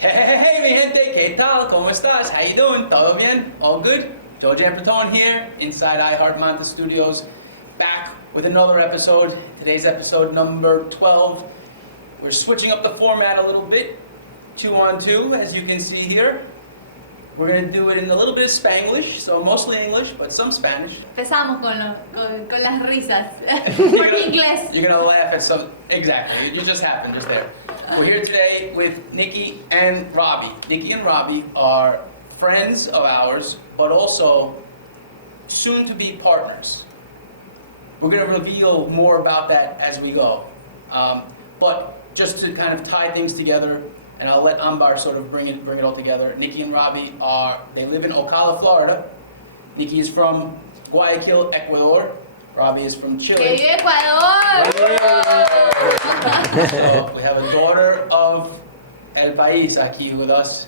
Hey, mi gente, ¿qué tal? ¿Cómo estás? How you doing? ¿Todo bien? All good? Joe Jamperton here, inside iHeart Manta Studios, back with another episode. Today's episode number 12. We're switching up the format a little bit, 2 on 2, as you can see here. We're going to do it in a little bit of Spanglish, so mostly English, but some Spanish. Empezamos con las risas por inglés. You're going to laugh at some, exactly, you just happened just there. We're here today with Nikkie and Robbie. Nikkie and Robbie are friends of ours, but also soon to be partners. We're going to reveal more about that as we go. But just to kind of tie things together, and I'll let Ambar sort of bring it all together. Nikkie and Robbie they live in Ocala, Florida. Nikkie is from Guayaquil, Ecuador. Robbie is from Chile. ¡Que vive Ecuador! So we have a daughter of El País aquí with us.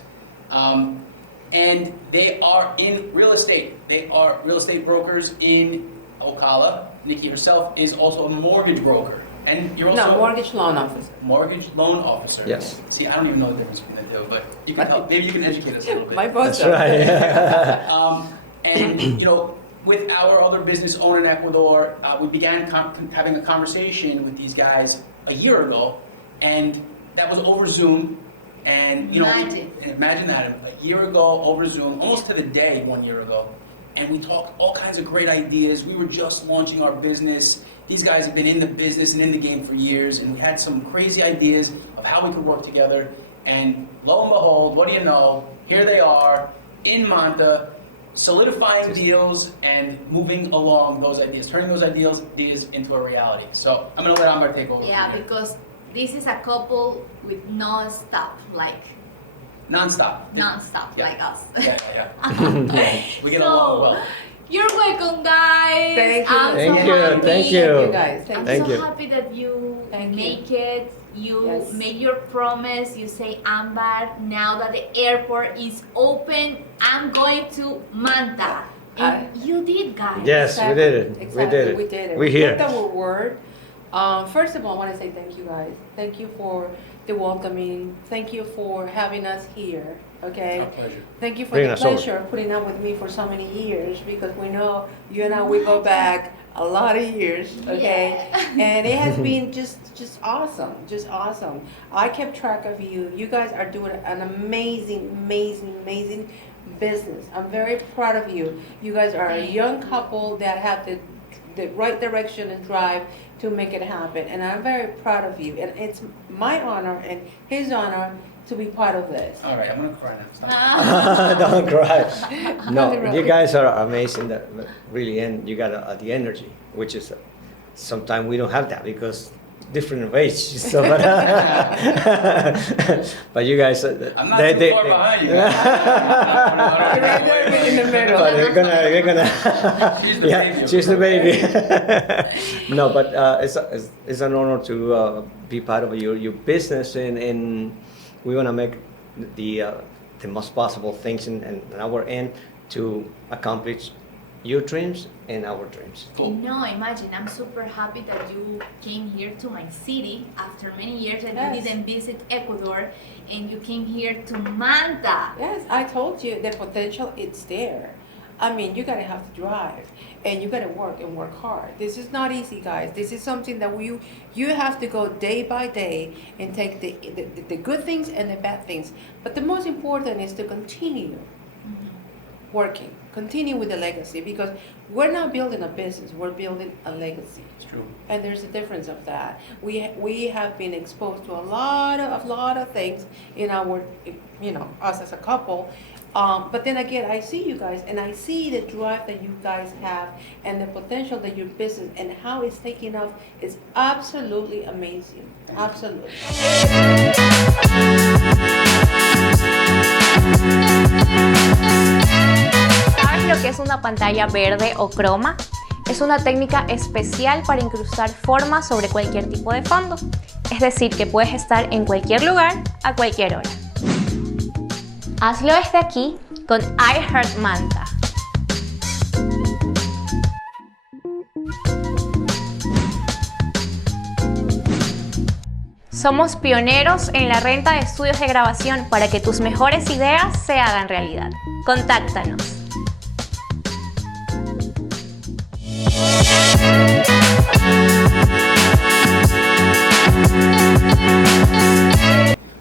And they are in real estate. They are real estate brokers in Ocala. Nikkie herself is also a mortgage broker. And you're also mortgage loan officer. Mortgage loan officer. Yes. See, I don't even know the difference between the two, but you can help. Maybe you can educate us a little bit. My boss. That's right. And you know, with our other business owner in Ecuador, we began having a conversation with these guys a year ago, and that was over Zoom. And you know, imagine that, a year ago over Zoom, almost to the day 1 year ago, and we talked all kinds of great ideas. We were just launching our business. These guys have been in the business and in the game for years, and we had some crazy ideas of how we could work together. And lo and behold, what do you know? Here they are in Manta, solidifying deals and moving along those ideas, turning those ideas into a reality. So I'm going to let Amber take over. Yeah, because this is a couple with non-stop, like Non-stop. non-stop, Yeah. like us. Yeah. We get along well. You're welcome, guys. Thank you. I'm Thank so you. happy. Thank you. Thank you, guys. I'm Thank so you. happy that you Thank you. make it. You Yes. made your promise. You say, Amber, now that the airport is open, I'm going to Manta. And you did, guys. Yes, we did it. Exactly. We did it. We did it. We're here. Kept our word. First of all, I want to say thank you, guys. Thank you for the welcoming. Thank you for having us here. Okay. Our pleasure. Thank you for Bringing the us over. pleasure of putting up with me for so many years, because we know you and I, we go back a lot of years, okay? Yeah. And it has been just awesome, just awesome. I kept track of you. You guys are doing an amazing business. I'm very proud of you. You guys are a young couple that have the right direction and drive to make it happen. And I'm very proud of you. And it's my honor and his honor to be part of this. All right, I'm going to cry now. Stop. Don't cry. No, Really. you guys are amazing. That really, and you got the energy, which is sometimes we don't have that because different age. So, but you guys, I'm not too far behind you. Right there in the middle. But you're gonna. She's the baby. She's the baby. No, but it's an honor to be part of your business, and we want to make the most possible things in our end to accomplish your dreams and our dreams. Cool. No, imagine, I'm super happy that you came here to my city after many years that Yes. you didn't visit Ecuador, and you came here to Manta. Yes, I told you the potential, it's there. I mean, you gotta have to drive, and you gotta work hard. This is not easy, guys. This is something that you have to go day by day and take the good things and the bad things. But the most important is to continue working, continue with the legacy, because we're not building a business, we're building a legacy. It's true. And there's a difference of that. We have been exposed to a lot of things in our, us as a couple. But then again, I see you guys, and I see the drive that you guys have, and the potential that your business and how it's taking off is absolutely amazing. Absolutely. ¿Sabes lo que es una pantalla verde o croma? Es una técnica especial para incrustar formas sobre cualquier tipo de fondo. Es decir, que puedes estar en cualquier lugar, a cualquier hora. Hazlo desde aquí con iHeart Manta. Somos pioneros en la renta de estudios de grabación para que tus mejores ideas se hagan realidad. Contáctanos.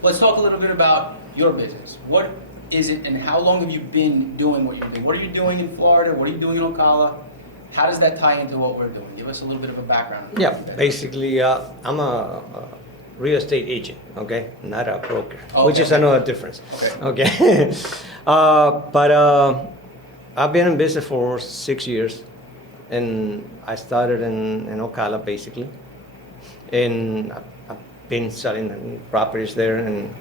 Let's talk a little bit about your business. What is it and how long have you been doing what you're doing? What are you doing in Florida? What are you doing in Ocala? How does that tie into what we're doing? Give us a little bit of a background. Yeah, basically, I'm a real estate agent, okay, not a broker, which is another difference. Okay. But I've been in business for 6 years, and I started in Ocala basically, and I've been selling properties there and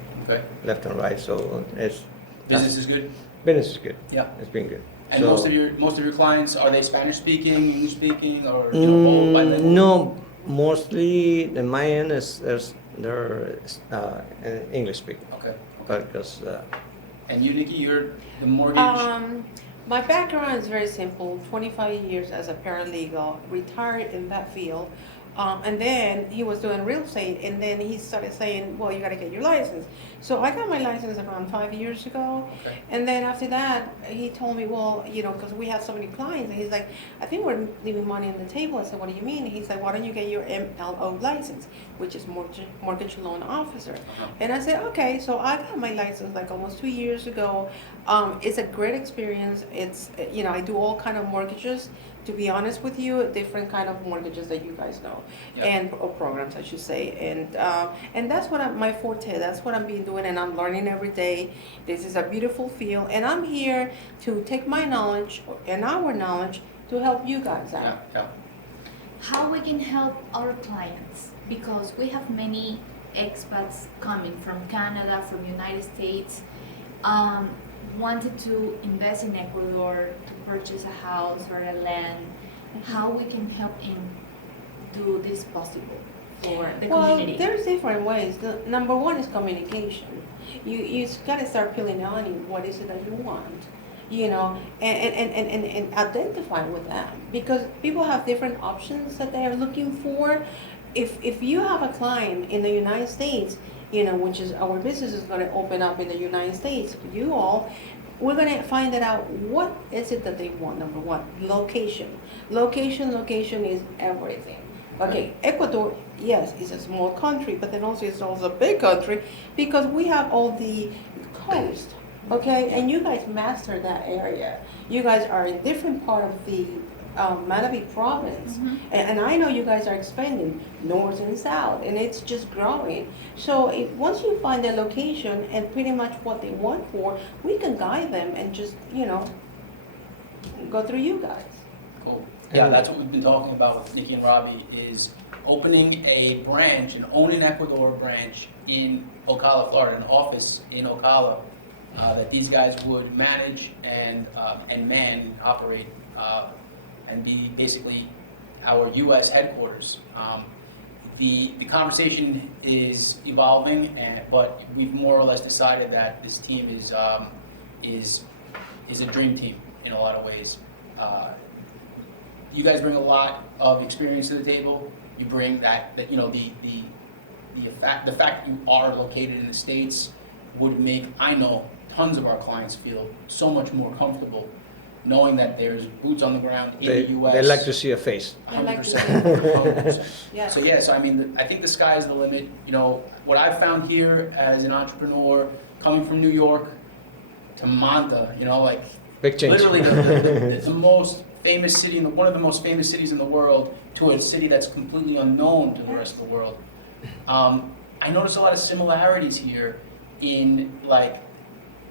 left and right. So it's Business is good. business is good. Yeah. It's been good. And So- most of your clients, are they Spanish speaking, English speking, or both bilingual? No, mostly the my end is they're English speaking. Okay. Because And you, Nikki, you're the mortgage. My background is very simple, 25 years as a paralegal, retired in that field. And then he was doing real estate, and then he started saying, well, you gotta get your license. So I got my license around 5 years ago. Okay. And then after that, he told me, well, you know, because we have so many clients, and he's like, I think we're leaving money on the table. I said, what do you mean? He's like, why don't you get your MLO license, which is mortgage loan officer. And I said, okay, so I got my license like almost 2 years ago. It's a great experience. It's, you know, I do all kind of mortgages, to be honest with you, different kind of mortgages that you guys know, and or programs, I should say. And that's what my forte, that's what I'm being doing, and I'm learning every day. This is a beautiful field, and I'm here to take my knowledge and our knowledge to help you guys out. Yeah. How we can help our clients, because we have many expats coming from Canada, from United States, wanted to invest in Ecuador, to purchase a house or a land. How we can help in do this possible for the community? Well, there's different ways. The number one is communication. You got to start peeling on what is it that you want, you know, and identify with them, because people have different options that they are looking for. If you have a client in the United States, you know, which is our business is going to open up in the United States, we're going to find out what is it that they want. Number one, location. Location is everything. Okay, Ecuador, yes, is a small country, but then also it's also a big country because we have all the coast, okay? And you guys master that area. You guys are in different part of the Manabi province, and I know you guys are expanding north and south, and it's just growing. So once you find the location and pretty much what they want for, we can guide them and just, you know, go through you guys. Cool. Yeah, that's what we've been talking about with Nikkie and Robbie, is opening a branch, an Own in Ecuador branch in Ocala, Florida, an office in Ocala that these guys would manage and operate and be basically our U.S. headquarters. The conversation is evolving, but we've more or less decided that this team is a dream team in a lot of ways. You guys bring a lot of experience to the table. You bring that you know, the fact that you are located in the States would make, I know, tons of our clients feel so much more comfortable knowing that there's boots on the ground in the U.S. They like to see a face. 100%. 100%. Yeah. So I mean, I think the sky is the limit. You know, what I've found here as an entrepreneur, coming from New York to Manta, you know, like Big change. literally the most famous city, one of the most famous cities in the world, to a city that's completely unknown to the rest of the world. I notice a lot of similarities here in like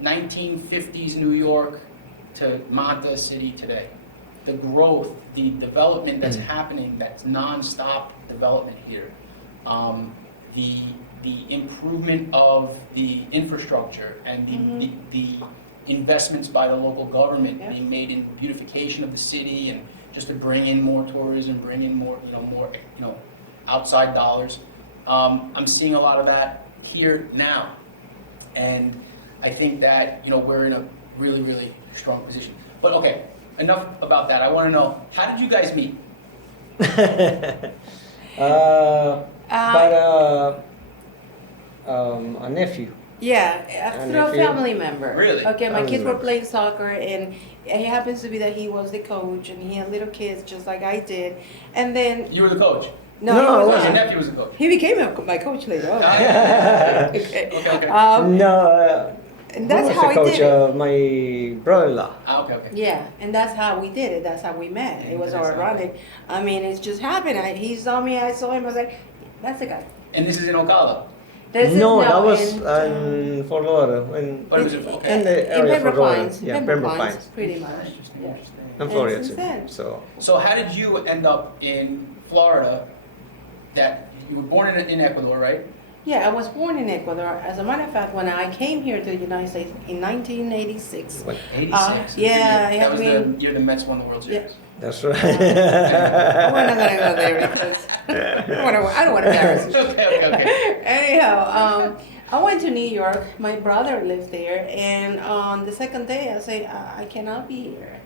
1950s New York to Manta City today. The growth, the development that's happening, that's non-stop development here. The improvement of the infrastructure and the investments by the local government being made in beautification of the city and just to bring in more tourism, bring in more outside dollars. I'm seeing a lot of that here now, and I think that we're in a really, really strong position. But okay, enough about that. I want to know, how did you guys meet? a nephew. Yeah, And through a if you- family member. Really? Okay, my Family kids were member. playing soccer, and it happens to be that he was the coach, and he had little kids just like I did. And then You were the coach. no, No, he I was Your wasn't. not. nephew was the coach. He became my coach later on. Okay, Okay. okay. No, And who that's was how the I coach did it. of my brother-in-law. Okay, okay. Yeah, and that's how we did it. That's how we met. It was That's our running. I mean, it just happened. He saw me. I saw him. I was like, that's the guy. And this is in Ocala. This No, is that was in, in Fort Lauderdale. In, But it was okay. in the in area of Pembroke Fort Lauderdale. Pines. Yeah, Pembroke Pembroke Pines, Pines. pretty much. Interesting, Yeah. interesting. And Florida And too. since then. So So how did you end up in Florida? That you were born in Ecuador, right? Yeah, I was born in Ecuador. As a matter of fact, when I came here to the United States in 1986. what? 86. Yeah, it That has was been- the year the Mets won the World Series. That's We're right. not gonna go there because I don't want to embarrass you. Okay. Anyhow, I went to New York. My brother lives there, and on the second day, I say I cannot be here.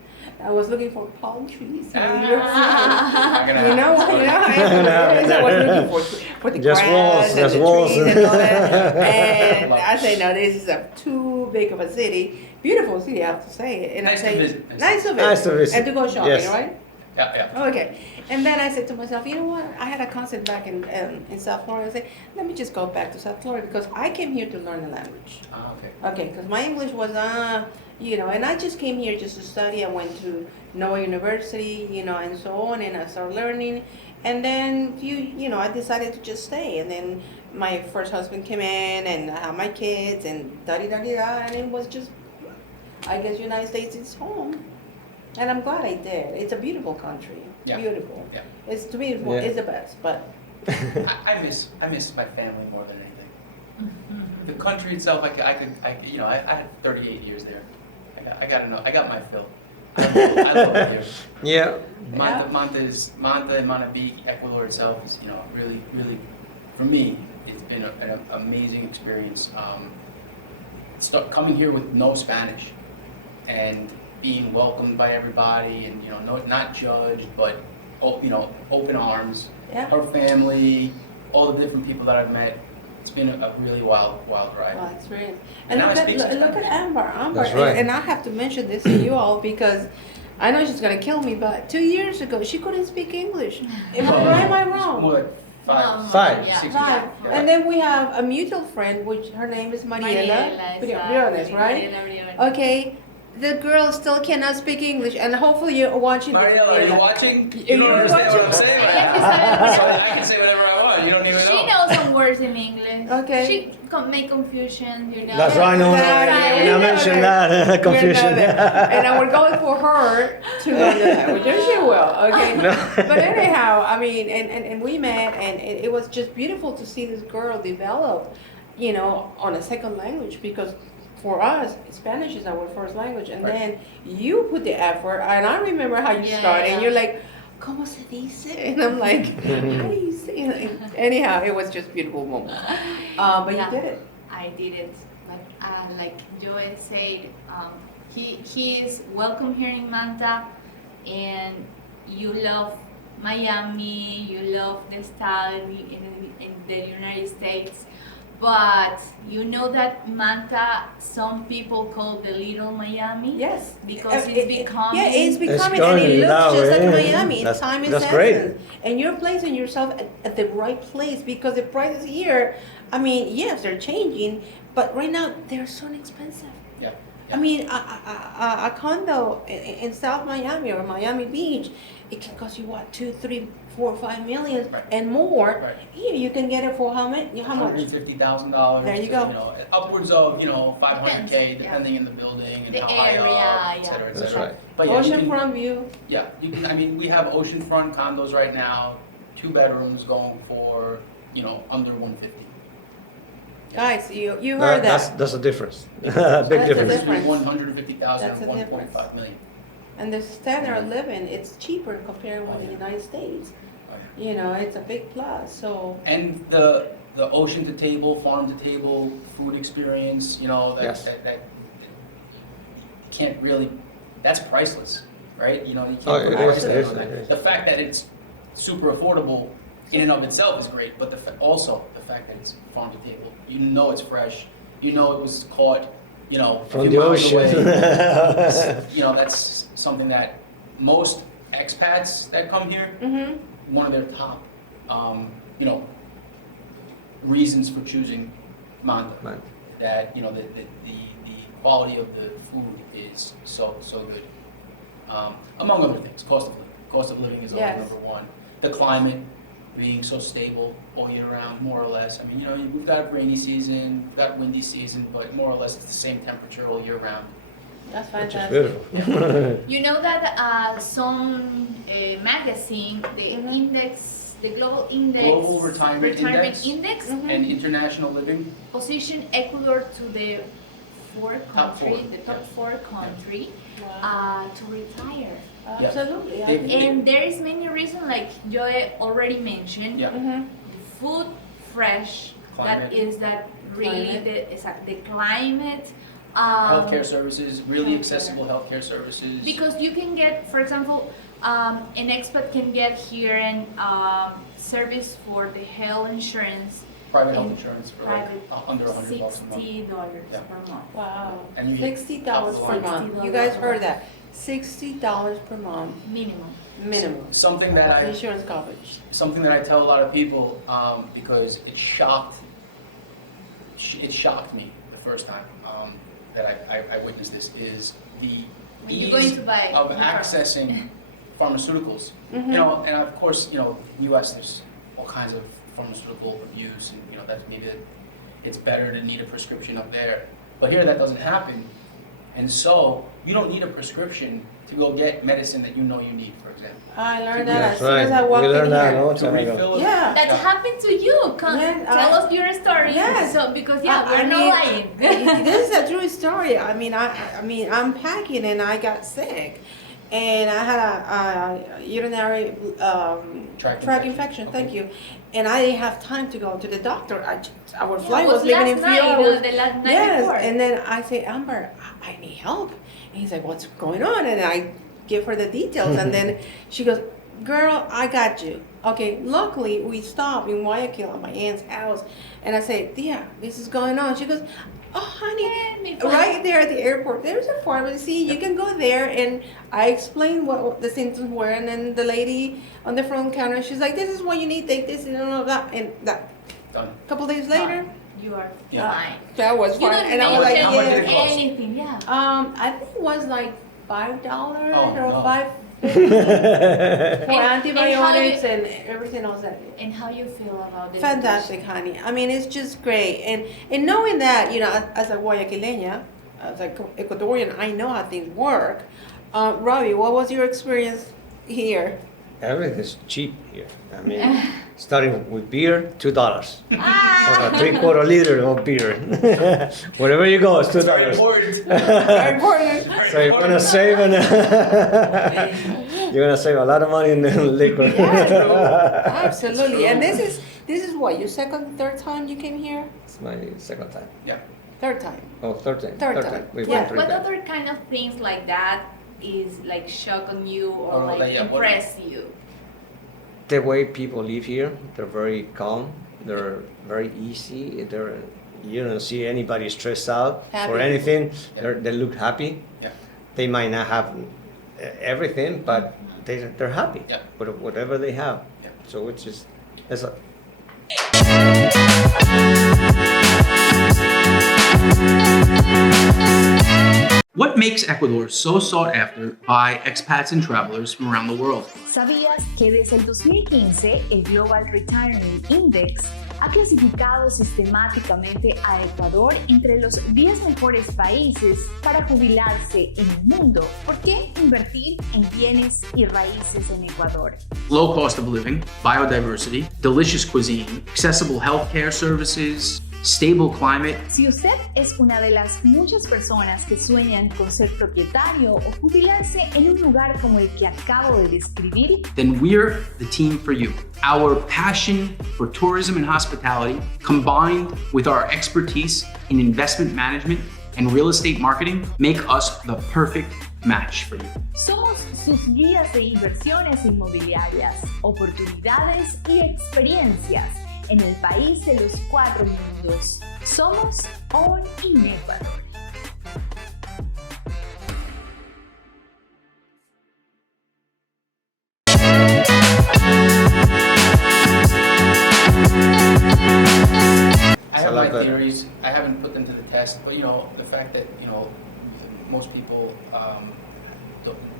I was looking for palm trees in New York City. Not gonna You know happen. how I am. I was looking for the Just grass walls, and just the walls. trees and all that. And I say, no, this is too big of a city. Beautiful city, I have to say. And Nice I to say, visit. Nice to visit. Nice to visit. And to go shopping, Yes. right? Yeah, yeah. Okay. And then I said to myself, you know what? I had a concert back in South Florida. I said, let me just go back to South Florida because I came here to learn the language. Ah, okay. Okay, because my English was, and I just came here just to study. I went to Noah University, and so on, and I started learning. And then, I decided to just stay. And then my first husband came in, and I had my kids, and da-di-da-di-da, and it was just, I guess United States is home. And I'm glad I did. It's a beautiful country. Yeah. Beautiful. Yeah. It's, to me, Yeah. it's the best, but I miss my family more than anything. The country itself, I had 38 years there. I got my fill. I love it here. Yeah. Manta and Manabí, Ecuador itself is, really, really, for me, it's been an amazing experience. Coming here with no Spanish and being welcomed by everybody and, not judged, but, open arms. yeah. Her family, all the different people that I've met. It's been a really wild ride. Well, it's real. And And now look I at, speak some look at Spanish. Amber. That's right. And I have to mention this to you all because I know she's gonna kill me, but 2 years ago she couldn't speak English. Am I right? Am I It's wrong? more like No, Five. yeah. 6 Right. years. Yeah. And then we have a mutual friend, which her name is Mariela. Briones, right? Mariela. Okay. The girl still cannot speak English, and hopefully you're watching this. Mariela, are you watching? Are You don't you understand what I'm watching? saying? Yeah. So I can say whatever I want. You don't even She know. knows some words in English. Okay. She make confusion, That's right. No, Exactly. when I mentioned that confusion. And I would go for her to learn the language, and she will, okay? No. But anyhow, I mean, and we met, and it was just beautiful to see this girl develop, on a second language, because for us, Spanish is our first language, and Right. then you put the effort, and I remember how you Yeah, started, and yeah. you're like, ¿Cómo se dice? And I'm like, how do you say it? Anyhow, it was just beautiful moment. But Yeah. you did it. I did it. Like Joel said, he is welcome here in Manta, and you love Miami, you love the style in the United States, but you know that Manta, some people call the little Miami. Yes. Because it's becoming. Yeah, it's becoming, It's and it going looks that just like way. Miami. That's- Time is that's great. essence. And you're placing yourself at the right place because the prices here, I mean, yes, they're changing, but right now they're so inexpensive. Yeah. I mean, a condo in South Miami or Miami Beach, it can cost you what, 2, 3, 4, 5 million Right. and more. Right. Here you can get it for how much? How much? $150,000. There you go. Upwards of, $500K, Depends, yeah. depending in the building and The how high area, up, yeah. et cetera, et That's cetera. right. But yeah, you can- Oceanfront view. Yeah, we have oceanfront condos right now, 2 bedrooms going for, under 150. Guys, you heard that. That's a difference. Big That's the difference. difference. 150,000 That's and the difference. 1.5 million. And the standard of living, it's cheaper compared with the United States. It's a big plus. So And the ocean to table, farm to table, food experience, Yes. that can't really, that's priceless, right? You can't Oh, put it a is, price it tag is, on it that. is. The fact that it's super affordable in and of itself is great, but also the fact that it's farm to table. You know it's fresh. You know it was caught, you know, From a few the miles ocean. away. You know, that's something that most expats that come here, one of their top, you know, reasons for choosing Mando. Man. That, you know, the quality of the food is so good. Among other things, cost of living. Cost of living is always Yes. number one. The climate being so stable all year round, more or less. I mean, you know, we've got rainy season, we've got windy season, but more or less it's the same temperature all year round. That's Which is fantastic. beautiful. You know that some magazine, the global index, Global Retirement Index, And international living, position Ecuador to the Top four, top four country Wow. to retire. Absolutely. I They- think- And there is many reasons, like Joe already mentioned. yeah. Food fresh. Climate. That is that really Climate. the climate. Healthcare services, really Healthcare. accessible healthcare services. Because you can get, for example, an expat can get here and service for the health insurance. Private health in insurance for like private under $100 a month. $60 Yeah. per month. Wow. And you get $60 per month. You $60 guys per heard month. that? $60 per month Minimum. minimum. Something that I Insurance coverage. something that I tell a lot of people because it shocked me the first time that I witnessed this is the When you're going ease to buy of new car. accessing pharmaceuticals. Mhm. You know, and of course, you know, U.S. there's all kinds of pharmaceutical abuse, and you know that's maybe that it's better to need a prescription up there, but here that doesn't happen, and so you don't need a prescription to go get medicine that you know you need, for example. I learned that as That's soon as I right. walked We in learned that a here. long To time ago. refill it. Yeah. That Yeah. happened to you. Come, Yeah, tell us your story. Yes. So, because yeah, I we're not lying. This is a true story. I mean, I'm packing and I got sick, and I had a urinary tract infection. Okay. Thank you. And I didn't have time to go to the doctor. Our Yeah, flight it was leaving in last 3 night, hours. the last night Yes, before. and then I say, Amber, I need help. And he's like, what's going on? And I give her the details, and then she goes, girl, I got you. Okay, luckily we stopped in Guayaquil at my aunt's house, and I say, yeah, this is going on. She goes, oh, honey, right there at the airport, there's a pharmacy. You can go there. And I explained what the symptoms were, and then the lady on the front counter, she's like, this is what you need, take this, and all of that. And that, Done. a couple days later, You are Yeah. fine. that was You fine. don't And I was like, How much did it yeah. cost? anything, yeah. I think it was like $5 Oh, or no. $5 for antibiotics how and everything else. And how you feel about this? Fantastic, honey. I mean, it's just great. And knowing that, you know, as a Guayaquileña, as a Ecuadorian, I know how things work. Robbie, what was your experience here? Everything is cheap here. I mean, starting with beer, $2. Ah! Or a 3/4 liter of beer. Wherever you go, it's $2. Very important. Very important. So you're gonna save you're gonna save a lot of money in liquor. Absolutely. And this is what, your second, third time you came here? It's my second time. Yeah. Third time. Oh, third time. Third time. We've Yeah. been three What times. other kind of things like that is like shock on you or Or like like, yeah, what- impress you? The way people live here, they're very calm. They're very easy. You don't see anybody stressed out for Happy. anything. Yeah. They look happy. Yeah. They might not have everything, but they're happy Yeah. with whatever they have. Yeah. So it's a What makes Ecuador so sought after by expats and travelers from around the world? ¿Sabías que desde el 2015 el Global Retirement Index ha clasificado sistemáticamente a Ecuador entre los 10 mejores países para jubilarse en el mundo? ¿Por qué invertir en bienes y raíces en Ecuador? Low cost of living, biodiversity, delicious cuisine, accessible healthcare services, stable climate. Si usted es una de las muchas personas que sueñan con ser propietario o jubilarse en un lugar como el que acabo de describir, Then we're the team for you. Our passion for tourism and hospitality, combined with our expertise in investment management and real estate marketing, make us the perfect match for you. somos sus guías de inversiones inmobiliarias, oportunidades y experiencias. en el país de los 4 mundos. Somos On in Ecuador. I have my theories. I haven't put them to the test, but the fact that most people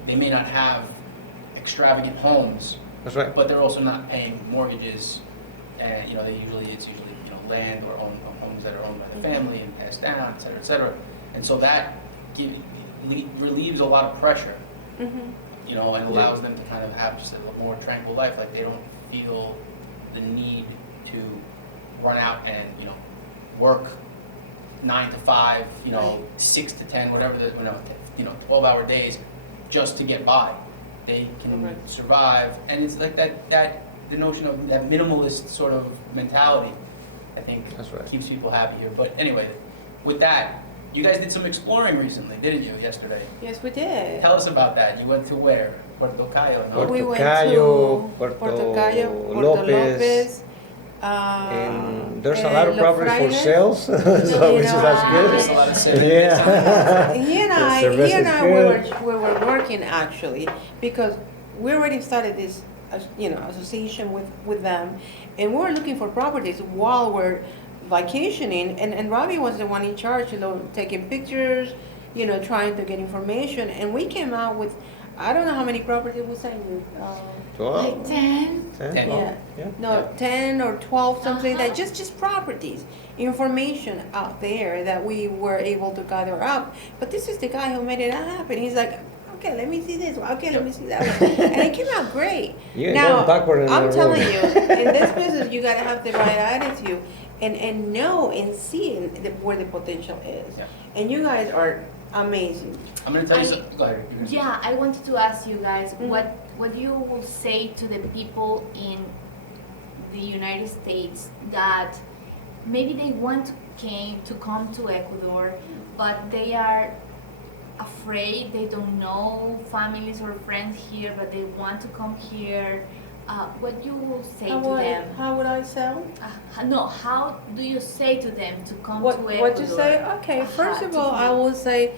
they may not have extravagant homes, That's right. but they're also not paying mortgages, and it's usually land or homes that are owned by the family and passed down, et cetera, et cetera. And so that relieves a lot of pressure, and allows them to kind of have just a more tranquil life. Like they don't feel the need to run out and work 9 to 5, 6 to 10, whatever the 12-hour days, just to get by. They can survive, and it's like that the notion of that minimalist sort of mentality, I think, That's right. keeps people happy here. But anyway, with that, you guys did some exploring recently, didn't you, yesterday? Yes, we did. Tell us about that. You went to where? Puerto Cayo, no? We went Cayo, to Puerto Cayo, Puerto Lopez, and there's a lot of property for sales, so which is that's There's a good. lot of savings. Yeah. He and The I, service he and is I good. we were working actually because we already started this, association with them, and we were looking for properties while we're vacationing, and Robbie was the one in charge, taking pictures, trying to get information, and we came out with, I don't know how many properties we sent you. 12? Like 10? 10? Yeah. Yeah. No, 10 or 12, something like that, just properties, information out there that we were able to gather up. But this is the guy who made it happen. He's like, okay, let me see this. Okay, let me see that one. And it came out great. You ain't Now, going backward in I'm the telling road. you, in this business, you gotta have the right attitude and know and see where the potential is. Yeah. And you guys are amazing. I'm going to tell you I- something. Go ahead. You're gonna say Yeah, I wanted to ask you guys, Mhm. what you will say to the people in the United States that maybe they want to come to Ecuador, but they are afraid, they don't know families or friends here, but they want to come here. What you will say to them? How would I sell? No, how do you say to them to come to Ecuador? What you say? Okay, first of all, I will say,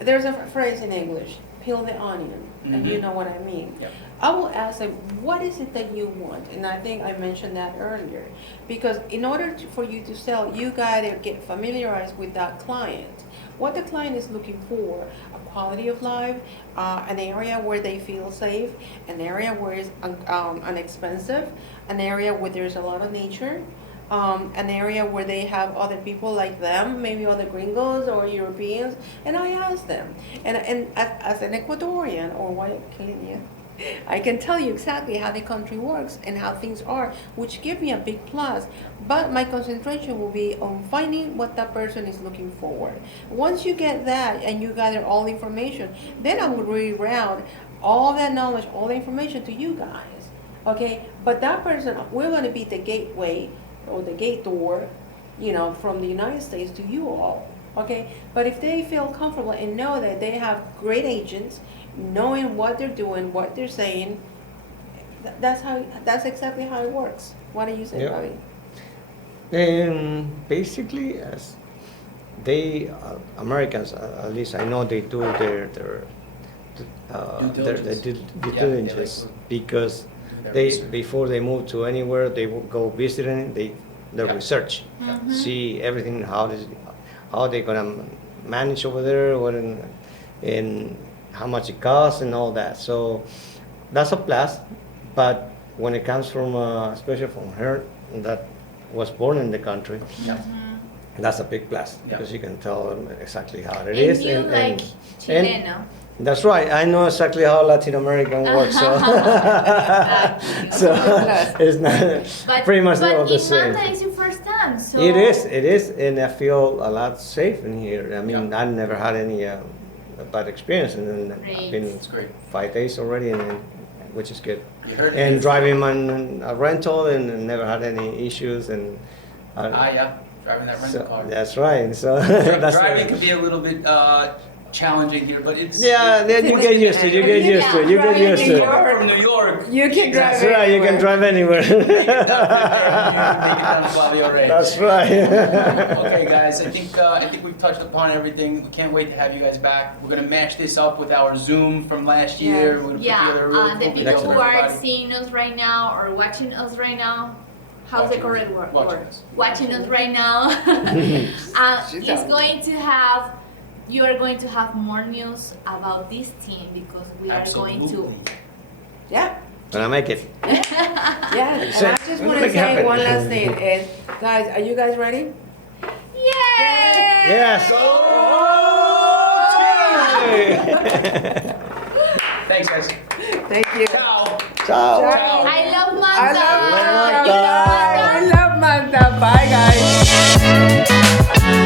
there's a phrase in English, peel the onion, and you Mhm. know what I mean. Yep. I will ask them, what is it that you want? And I think I mentioned that earlier. Because in order for you to sell, you gotta get familiarized with that client. What the client is looking for, a quality of life, an area where they feel safe, an area where it's inexpensive, an area where there's a lot of nature, an area where they have other people like them, maybe other gringos or Europeans, and I ask them. And as an Ecuadorian or white Canadian, I can tell you exactly how the country works and how things are, which give me a big plus. But my concentration will be on finding what that person is looking for. Once you get that and you gather all the information, then I will reroute all that knowledge, all the information to you guys. Okay? But that person, we're going to be the gateway or the gate door, from the United States to you all. Okay? But if they feel comfortable and know that they have great agents, knowing what they're doing, what they're saying, that's exactly how it works. What do you say, Yeah. Robbie? And basically, as they Americans, at least I know they do their Due due Yeah, diligence they like because do their they research. before they move to anywhere they will go visiting they Yeah. research, Mhm. see everything how they're gonna manage over there, and how much it costs and all that. So that's a plus. But when it comes from especially from her that was born in the country, Yeah. that's a big plus Yeah. because you can tell them exactly how it And is. you like Chileno. That's right. I know exactly how Latin American works. So, Exactly. so it's not But, pretty much but all the in same. Manta is your first time, so It is, and I feel a lot safe in here. I mean, Yeah. I never had any bad experience, and then I've Great. been It's great. 5 days already, which is good. You heard it. And driving a rental and never had any issues, and Yeah. Driving that rental so, car. that's right. So that's Driving can be a little bit challenging here, but it's Yeah, then you get used to it. You get used to it. You get used to it. From New York. You can drive That's right. You can drive anywhere. You can take it down to Bobby already. That's right. Okay, guys, I think we've touched upon everything. We can't wait to have you guys back. We're gonna mash this up with our Zoom from last year. We're gonna put together a really The cool people video who for are everybody. seeing us right now or watching us right now, how's the correct word? Watching us. Watching us right now. You are going to have more news about this team because we are going to. Yeah. Gonna make it. Yeah, and I Sense. just We're want gonna to make it say happen. one last thing is, guys, are you guys ready? Yay! Yes. Thanks, guys. Thank you. Ciao. Ciao. Ciao. I love I Manta. love Manta. I love Manta. Bye, guys.